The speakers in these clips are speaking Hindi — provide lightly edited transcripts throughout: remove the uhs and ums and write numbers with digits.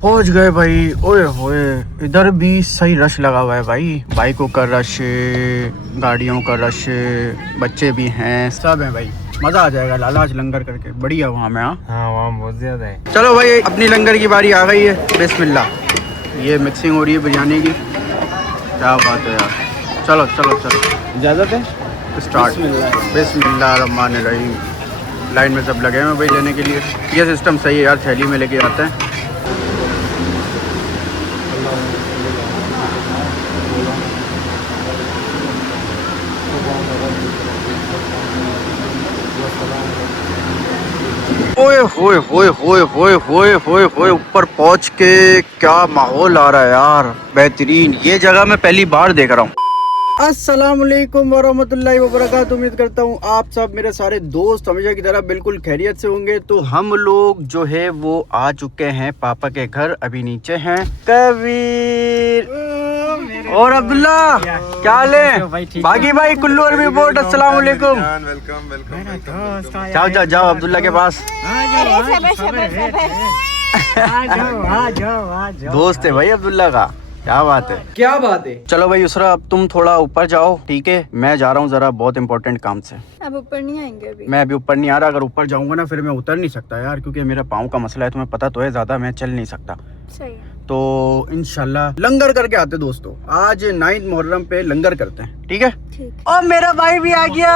पहुंच गए भाई। ओए होए, इधर भी सही रश लगा हुआ है भाई। बाइकों का रश, गाड़ियों का रश, बच्चे भी हैं, सब हैं भाई। मज़ा आ जाएगा लाला आज लंगर करके, बढ़िया वहाँ में। हाँ वहाँ बहुत ज़्यादा है। चलो भाई, अपनी लंगर की बारी आ गई है। बिस्मिल्लाह, ये मिक्सिंग हो रही है बिरयानी की। क्या बात है यार। चलो चलो चलो, इजाज़त है, स्टार्ट। बिस्मिल्लाह रहमान रहीम। लाइन में सब लगे हैं भाई लेने के लिए। ये सिस्टम सही है यार, थैली में लेके आते हैं। ओए होए होए होए होए होए होए होए, ऊपर पहुंच के क्या माहौल आ रहा है यार, बेहतरीन। ये जगह मैं पहली बार देख रहा हूँ। अस्सलामुअलैकुम वरहमतुल्लाहि वबरकातुहू। उम्मीद करता हूँ आप सब मेरे सारे दोस्त हमेशा की तरह बिल्कुल खैरियत से होंगे। तो हम लोग जो है वो आ चुके हैं पापा के घर। अभी नीचे हैं कबीर और अब्दुल्ला। क्या हाल है बाकी भाई? कुल्लू अरबी बोर्ड, अस्सलाम वालेकुम। जाओ जाओ जाओ अब्दुल्ला के पास। दोस्त है भाई अब्दुल्ला का। क्या बात है, क्या बात है। चलो भाई उसरा, अब तुम थोड़ा ऊपर जाओ, ठीक है? मैं जा रहा हूँ जरा बहुत इंपॉर्टेंट काम से। अब ऊपर नहीं आएंगे अभी? मैं अभी ऊपर नहीं आ रहा। अगर ऊपर जाऊंगा ना फिर मैं उतर नहीं सकता यार, क्योंकि मेरा पाँव का मसला है। तुम्हें पता तो है, ज्यादा मैं चल नहीं सकता। सही है। तो इंशाल्लाह लंगर करके आते दोस्तों। आज 9 मुहर्रम पे लंगर करते हैं, ठीक है? ठीक। और मेरा भाई भी आ गया।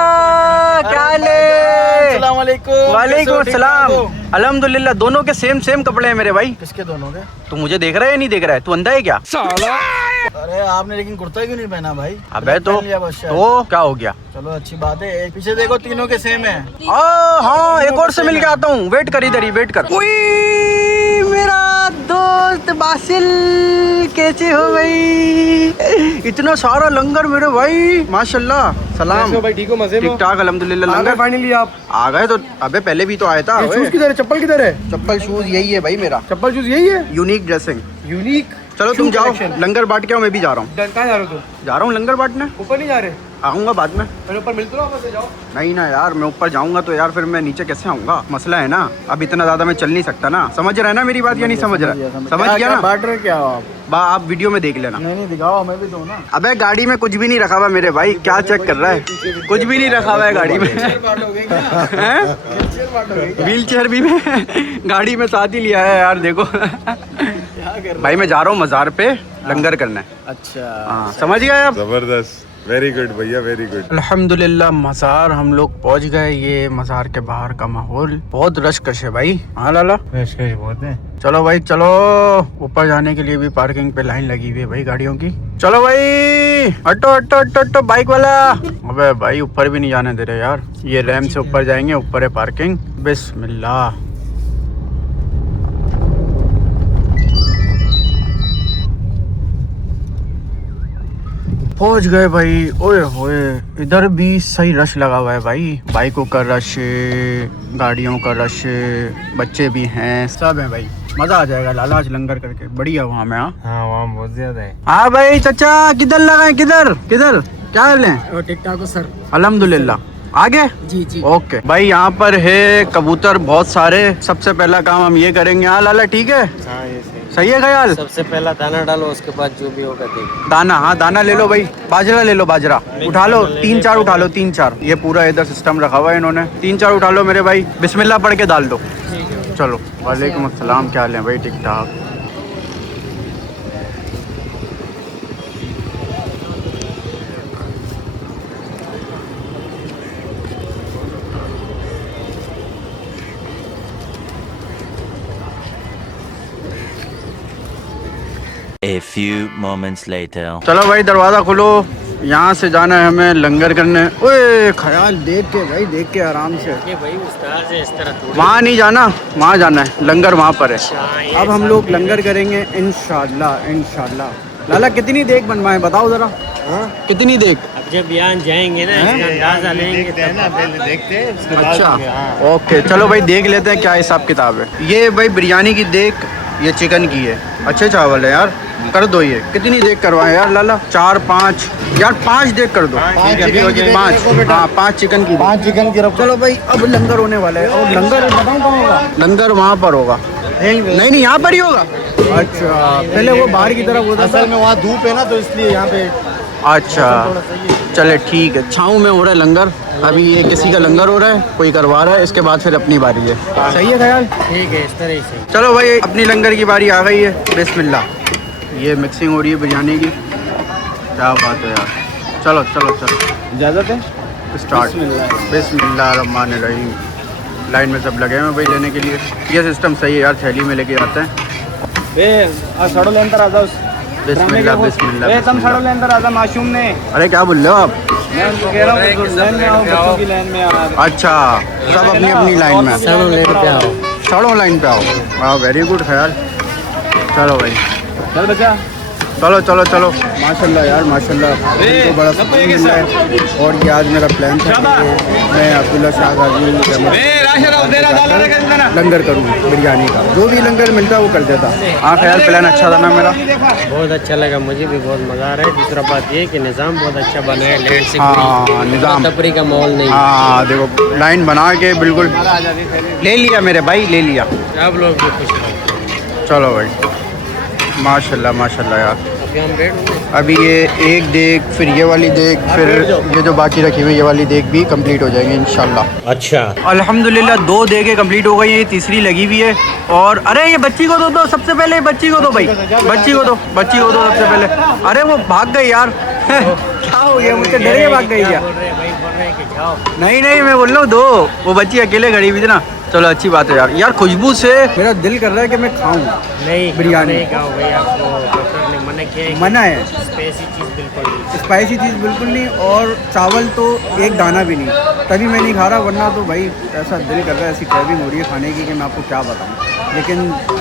क्या हाल है? अस्सलाम वालेकुम। वालेकुम अस्सलाम। अल्हम्दुलिल्लाह। दोनों के सेम कपड़े हैं मेरे भाई। किसके दोनों के? तू मुझे देख रहा है या नहीं देख रहा है? तू अंधा है क्या? साला। अरे आपने लेकिन कुर्ता क्यों नहीं पहना भाई? अबे तो क्या हो गया? चलो अच्छी बात है। एक पीछे देखो, तीनों के सेम है। हाँ, एक और से मिल के आता हूँ। वेट कर, इधर ही वेट कर। मेरा दोस्त बासिल, कैसे हो भाई? इतना सारा लंगर मेरे भाई, माशाल्लाह। सलाम भाई, ठीक हो? मजे में? ठीक ठाक अल्हम्दुलिल्लाह। लंगर फाइनली आप आ गए तो? अबे पहले भी तो आया था। शूज किधर है? चप्पल किधर है? चप्पल शूज यही है भाई मेरा। चप्पल शूज यही है। Unique dressing. यूनिक। चलो तुम जाओ लंगर बांट के आओ, मैं भी जा रहा हूँ। कहाँ जा रहे हो तुम? जा रहा हूँ लंगर बांटने। ऊपर नहीं जा रहे? आऊंगा बाद में। मैंने ऊपर मिलते रहो, वापस जाओ। नहीं ना यार, मैं ऊपर जाऊंगा तो यार फिर मैं नीचे कैसे आऊंगा? मसला है ना, अब इतना ज्यादा मैं चल नहीं सकता ना। समझ रहा है ना मेरी बात या नहीं समझ रहा? समझ गया ना? बांट रहे क्या हो आप? आप वीडियो में देख लेना। नहीं दिखाओ, हमें भी दो ना। अबे गाड़ी में कुछ भी नहीं रखा हुआ मेरे भाई, क्या चेक कर रहा है? कुछ भी नहीं रखा हुआ है गाड़ी में। व्हील चेयर भी मैं गाड़ी में साथ ही लिया है यार। देखो भाई, मैं जा रहा हूँ मज़ार पे लंगर करना है। अच्छा हाँ, समझ गए आप? जबरदस्त, वेरी गुड भैया, वेरी गुड। अल्हम्दुलिल्लाह मज़ार हम लोग पहुँच गए। ये मज़ार के बाहर का माहौल बहुत रशकश है भाई। हाँ लाला, रशकश बहुत है। चलो भाई चलो। ऊपर जाने के लिए भी पार्किंग पे लाइन लगी हुई है भाई गाड़ियों की। चलो भाई, हटो हटो हटो हटो बाइक वाला। अबे भाई ऊपर भी नहीं जाने दे रहे यार। ये रैम से ऊपर जाएंगे, ऊपर है पार्किंग। बिस्मिल्लाह। पहुंच गए भाई। ओए होए, इधर भी सही रश लगा हुआ है भाई। बाइकों का रश, गाड़ियों का रश, बच्चे भी हैं, सब हैं भाई। मजा आ जाएगा लाला आज लंगर करके, बढ़िया वहाँ में। हाँ वहाँ बहुत ज्यादा है। हाँ भाई चाचा, किधर लगाए? किधर किधर? क्या हाल है? ठीक ठाक हो सर? अल्हम्दुलिल्लाह। आगे जी जी। ओके भाई। यहाँ पर है कबूतर बहुत सारे। सबसे पहला काम हम ये करेंगे। हाँ लाला ठीक है? हाँ ये सही है ख्याल? सबसे पहला दाना डालो, उसके बाद जो भी होगा देख। दाना? हाँ दाना ले लो भाई। बाजरा ले लो, बाजरा उठा लो। 3-4 उठा लो, 3-4। ये पूरा इधर सिस्टम रखा हुआ है इन्होंने। 3-4 उठा लो मेरे भाई। बिस्मिल्लाह पढ़ के डाल दो। चलो। वालेकुम अस्सलाम। क्या हाल है भाई? ठीक ठाक। A few moments later. चलो भाई दरवाज़ा खोलो। यहाँ से जाना है हमें लंगर करने। ओए ख्याल देख के भाई, देख के आराम से। भाई उस्ताद से इस तरह वहाँ नहीं जाना, वहाँ जाना है। लंगर वहाँ पर है। अब हम लोग लंगर करेंगे इंशाल्लाह इंशाल्लाह। लाला कितनी देग बनवाएं बताओ जरा? कितनी देग? अब जब यहाँ जाएंगे ना, इसका अंदाजा लेंगे तब देखते हैं। अच्छा ओके, चलो भाई देख लेते हैं क्या हिसाब किताब है। ये भाई बिरयानी की देग, ये चिकन की है। अच्छे चावल है यार, कर दो। ये कितनी देग करवाएं यार लाला? 4-5 यार, 5 देग कर दो। 5 चिकन की। 5 चिकन की। चलो भाई अब लंगर होने वाला है। और लंगर बताऊँ कहाँ होगा? लंगर वहाँ पर होगा। नहीं नहीं, यहाँ पर ही होगा। अच्छा, पहले वो बाहर की तरफ होता था। असल में वहाँ धूप है ना, तो इसलिए यहाँ पे अच्छा चले ठीक है। छाँव में हो रहा है लंगर। अभी ये किसी का लंगर हो रहा है, कोई करवा रहा है, इसके बाद फिर अपनी बारी है। सही है ख्याल? ठीक है, इस तरह से। चलो भाई, अपनी लंगर की बारी आ गई है। बिस्मिल्लाह। ये मिक्सिंग हो रही है बिरयानी की। क्या बात है यार। चलो चलो चलो, इजाज़त है, स्टार्ट। बिस्मिल्लाहिर्रहमानिर्रहीम। लाइन में सब लगे हैं भाई लेने के लिए। ये सिस्टम सही है यार, थैली में लेके आते हैं। सड़ो ले अंदर आ जाओ। बिस्मिल्लाह बिस्मिल्लाह तुम सड़ो बिस्मिल्लाह। ले अंदर आ जा मासूम ने। अरे क्या बोल रहे हो आप? मैं उनको कह रहा हूँ लाइन में आओ, बच्चों की लाइन में आओ। अच्छा, सब अपनी अपनी लाइन में। सड़ो लाइन पे आओ। चलो लाइन पे आओ। वाह वेरी गुड ख्याल। चलो भाई, चल बच्चा। चलो चलो चलो। माशाल्लाह यार माशाल्लाह, तो बड़ा सुकून मिल रहा है। और ये आज मेरा प्लान था कि मैं अब्दुल्ला शाह गाजी लंगर करूँ बिरयानी का। जो भी लंगर मिलता वो कर देता। हाँ ख्याल, प्लान अच्छा था ना मेरा। बहुत अच्छा लगा, मुझे भी बहुत मज़ा आ रहा है। दूसरा बात ये कि निज़ाम बहुत अच्छा बना है, लेट से हाँ निज़ाम, तफरी का माहौल नहीं। हाँ देखो लाइन बना के बिल्कुल ले लिया मेरे भाई, ले लिया। आप लोग भी खुश रहो। चलो भाई, माशाल्लाह माशाल्लाह यार। अभी हम रेड होंगे। अभी ये एक देग, फिर ये वाली देग, फिर ये जो बाकी रखी हुई ये वाली देग भी कंप्लीट हो जाएंगे इंशाल्लाह। अच्छा, अल्हम्दुलिल्लाह 2 देगे कंप्लीट हो गई, ये तीसरी लगी हुई है। और अरे ये बच्ची को दो सबसे पहले, बच्ची को दो भाई, बच्ची को दो सबसे पहले। अरे वो भाग गई यार। क्या हो गया, मुझसे डर के भाग गई क्या? बोल रहे हैं कि जाओ। नहीं नहीं, मैं बोल रहा हूँ दो। वो बच्ची अकेले खड़ी हुई थी ना। चलो अच्छी बात है यार। यार खुशबू से मेरा दिल कर रहा है कि मैं खाऊं नहीं बिरयानी। नहीं खाओ भाई, आपको डॉक्टर ने मना किया है। मना है, स्पाइसी चीज़ बिल्कुल नहीं। स्पाइसी चीज़ बिल्कुल नहीं, और चावल तो एक दाना भी नहीं। तभी मैं नहीं खा रहा, वरना तो भाई ऐसा दिल कर रहा है, ऐसी क्रेविंग हो रही है खाने की कि मैं आपको क्या बताऊं। लेकिन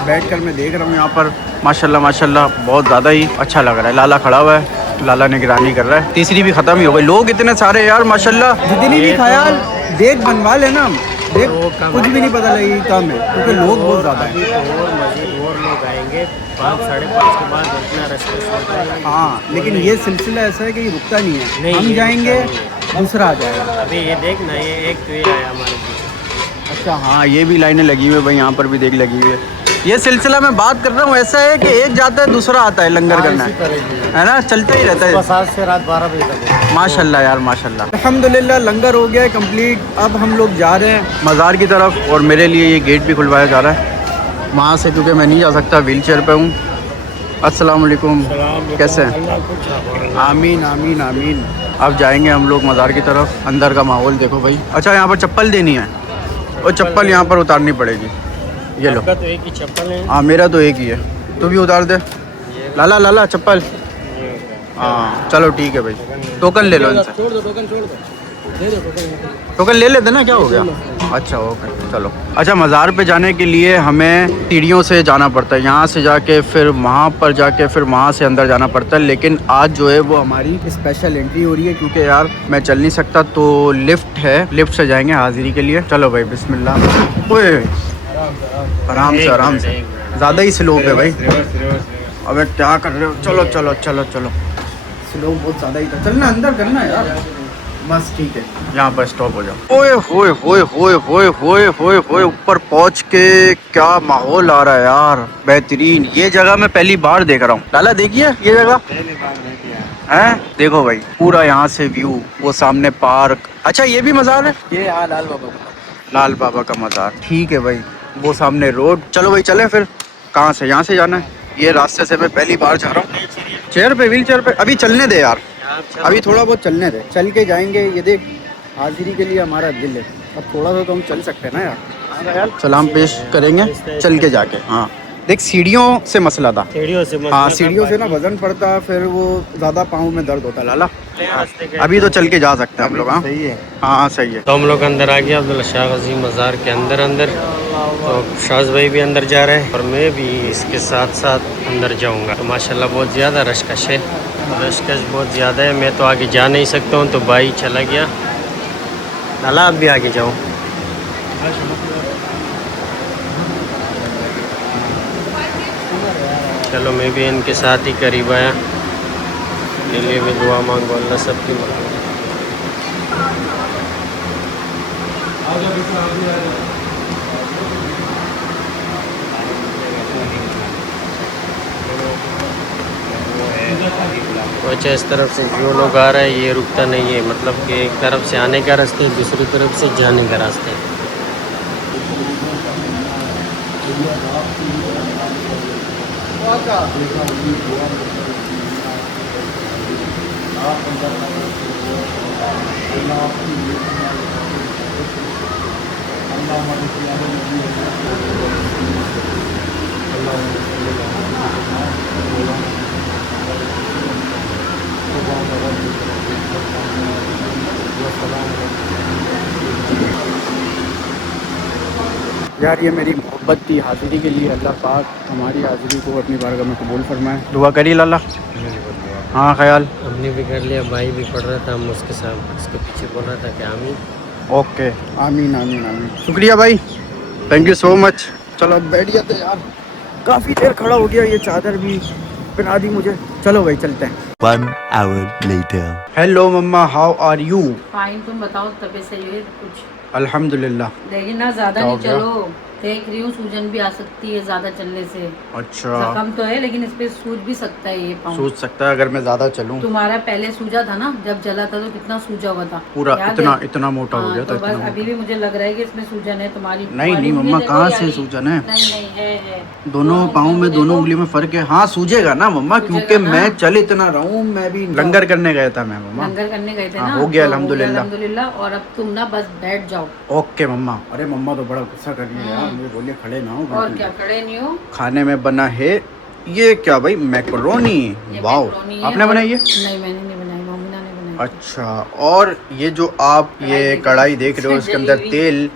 बैठकर मैं देख रहा हूँ यहाँ पर माशाल्लाह माशाल्लाह बहुत ज़्यादा ही अच्छा लग रहा है। लाला खड़ा हुआ है, लाला निगरानी कर रहा है। तीसरी भी ख़त्म ही हो गई। लोग इतने सारे यार माशाल्लाह। जितनी भी ख्याल देख बनवा लेना, देख कुछ भी नहीं पता लगेगी कम है, क्योंकि लोग बहुत ज़्यादा हैं। और मज़ीद और लोग आएंगे 5 साढ़े 5 के बाद इतना रेस्टोरेंट। हाँ, लेकिन ये सिलसिला ऐसा है कि ये रुकता नहीं है। नहीं, हम ये जाएंगे दूसरा आ जाएगा। अभी ये देख ना, ये एक तो ये आया हमारे पीछे। अच्छा हाँ, ये भी लाइनें लगी हुई है भाई, यहाँ पर भी देख लगी हुई है। ये सिलसिला मैं बात कर रहा हूँ, ऐसा है कि एक जाता है दूसरा आता है लंगर करना है ना, चलता ही रहता है। 7 से रात 12 बजे तक। माशाल्लाह यार माशाल्लाह। अल्हम्दुलिल्लाह लंगर हो गया है कंप्लीट। अब हम लोग जा रहे हैं मज़ार की तरफ, और मेरे लिए ये गेट भी खुलवाया जा रहा है वहाँ से, क्योंकि मैं नहीं जा सकता, व्हील चेयर पर हूँ। अस्सलाम वालेकुम, कैसे हैं? आमीन आमीन आमीन। अब जाएंगे हम लोग मज़ार की तरफ। अंदर का माहौल देखो भाई। अच्छा, यहाँ पर चप्पल देनी है, और चप्पल यहाँ पर उतारनी पड़ेगी। ये लो। आपका तो एक ही चप्पल है। हाँ मेरा तो एक ही है, तू भी उतार दे। लाला लाला चप्पल। हाँ चलो ठीक है भाई, टोकन ले लो इनसे। छोड़ दो, टोकन छोड़ दो, दे दो टोकन। टोकन ले लेते ना, क्या हो गया? अच्छा ओके चलो। अच्छा, मज़ार पे जाने के लिए हमें सीढ़ियों से जाना पड़ता है, यहाँ से जाके फिर वहाँ पर जाके फिर वहाँ से अंदर जाना पड़ता है। लेकिन आज जो है वो हमारी स्पेशल एंट्री हो रही है, क्योंकि यार मैं चल नहीं सकता, तो लिफ्ट है, लिफ्ट से जाएंगे हाज़िरी के लिए। चलो भाई बिस्मिल्लाह। ओए आराम से आराम से, ज़्यादा ही स्लो है भाई। अबे क्या कर रहे हो? चलो चलो चलो चलो, स्लो बहुत ज़्यादा ही था। चलना अंदर करना यार, बस ठीक है। यहाँ पर स्टॉप हो जाओ। ओए होए होए होए होए होए होए होए, ऊपर पहुँच के क्या माहौल आ रहा है यार, बेहतरीन। ये जगह मैं पहली बार देख रहा हूँ। लाला देखिए ये जगह है, देखो भाई पूरा यहाँ से व्यू, वो सामने पार्क। अच्छा ये भी मज़ार है, ये लाल बाबा, लाल बाबा का मज़ार। ठीक है भाई, वो सामने रोड। चलो भाई चले फिर। कहाँ से? यहाँ से जाना है। ये रास्ते से मैं पहली बार जा रहा हूँ। चेयर पे, व्हील चेयर पे। अभी चलने दे यार, अभी थोड़ा बहुत चलने दे, चल के जाएंगे। ये देख, हाजिरी के लिए हमारा दिल है, अब थोड़ा सा तो हम चल सकते हैं ना यार। सलाम पेश करेंगे चल के जाके। हाँ देख, सीढ़ियों से मसला था। सीढ़ियों से हाँ सीढ़ियों से ना वजन पड़ता, फिर वो ज़्यादा पाँव में दर्द होता। लाला अभी तो चल के जा सकते हैं हम लोग। हाँ सही है, हाँ सही है। तो हम लोग अंदर आ गया अब्दुल्ला शाह गाजी मज़ार के अंदर। तो शाज भाई भी अंदर जा रहे हैं और मैं भी इसके साथ साथ अंदर जाऊंगा। तो माशाल्लाह बहुत ज़्यादा रशकश है, रशकश बहुत ज़्यादा है। मैं तो आगे जा नहीं सकता हूँ, तो भाई चला गया। लाला आप भी आगे जाओ। चलो मैं भी इनके साथ ही करीब आया। लिए भी दुआ मांगो, अल्लाह सबकी मांगो। वैसे इस तरफ से जो लोग आ रहे हैं ये रुकता नहीं है, मतलब कि एक तरफ से आने का रास्ता है, दूसरी तरफ से जाने का रास्ता है। यार ये मेरी मोहब्बत की हाज़िरी के लिए अल्लाह पाक हमारी हाज़िरी को अपनी बारगाह में कबूल फरमाए। दुआ करी लाला। हाँ ख्याल हमने भी कर लिया, भाई भी पढ़ रहा था, हम उसके साथ उसके पीछे बोल रहा था कि आमीन। ओके आमीन आमीन आमीन। शुक्रिया भाई, थैंक यू सो मच। चलो अब बैठ जाते यार, काफ़ी देर खड़ा हो गया, ये चादर भी पहना दी मुझे। चलो भाई चलते हैं। 1 hour later. हेलो मम्मा, हाउ आर यू? फाइन, तुम बताओ तबीयत सही है कुछ? अल्हम्दुलिल्लाह। लेकिन ना ज्यादा क्या हो नहीं चलो, देख रही हूँ सूजन भी आ सकती है ज्यादा चलने से। अच्छा जख्म तो है लेकिन इस पे सूज भी सकता है ये पाँव। सोच सकता है अगर मैं ज़्यादा चलूँ। तुम्हारा पहले सूजा था ना, जब जला था तो कितना सूजा हुआ था पूरा याद इतना है? इतना मोटा हो हाँ, गया था, तो बस इतना अभी मोटा। भी मुझे लग रहा है कि इसमें सूजन है तुम्हारी। नहीं तुम्हारी नहीं उंगली मम्मा, देखो कहाँ यार से ये। सूजन है? नहीं नहीं है। दोनों पाँव में दोनों उंगली में फर्क है। हाँ सूझेगा ना मम्मा, सूझेगा क्योंकि ना? मैं चल इतना रहा हूँ, मैं भी लंगर करने गया था मैं मम्मा। लंगर करने गए थे हाँ, ना, हो गया तो अल्हम्दुलिल्लाह। अल्हम्दुलिल्लाह। और अब तुम ना बस बैठ जाओ। ओके मम्मा। अरे मम्मा तो बड़ा गुस्सा कर रही है यार, मुझे बोलिए खड़े ना हो। और क्या, खड़े नहीं हो? खाने में बना है ये क्या भाई, मैकरोनी। ये वाओ, मैक्रोनी है। आपने और- बनाई है? नहीं मैंने नहीं बनाई, मम्मी ने बनाई। अच्छा, और ये जो आप ये कढ़ाई देख रहे हो इसके अंदर जलेबी। तेल।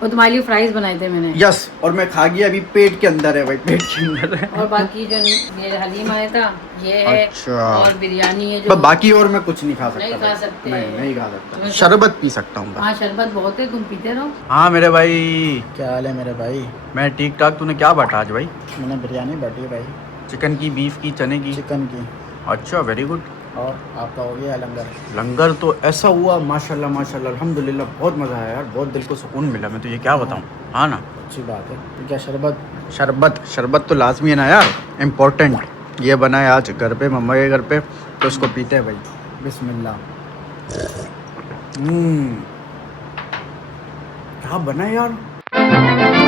वो तुम्हारे लिए फ्राइज बनाए थे मैंने। यस, और मैं खा गया, अभी पेट के अंदर है भाई, पेट के अंदर है। और बाकी जो ये हलीम आया था ये है। अच्छा। और बिरयानी है जो। बस बाकी और मैं कुछ नहीं खा सकता नहीं भाई। खा सकते। नहीं खा सकता, तुम्हें शरबत पी सकता हूँ बस। हाँ शरबत बहुत है, तुम पीते रहो। हाँ मेरे भाई, क्या हाल है मेरे भाई? मैं ठीक ठाक। तूने क्या बांटा आज भाई? मैंने बिरयानी बांटी है भाई, चिकन की, बीफ की, चने की? चिकन की। अच्छा वेरी गुड। और आपका हो गया लंगर? लंगर तो ऐसा हुआ माशाल्लाह माशाल्लाह अल्हम्दुलिल्लाह, बहुत मज़ा आया यार, बहुत दिल को सुकून मिला। मैं तो ये क्या बताऊँ। हाँ ना, अच्छी बात है। तो क्या शरबत? शरबत शरबत तो लाजमी है ना यार, इम्पोर्टेंट। ये बना है आज घर पे, मम्मा के घर पे, तो उसको पीते हैं भाई। बिस्मिल्लाह। क्या बना है यार।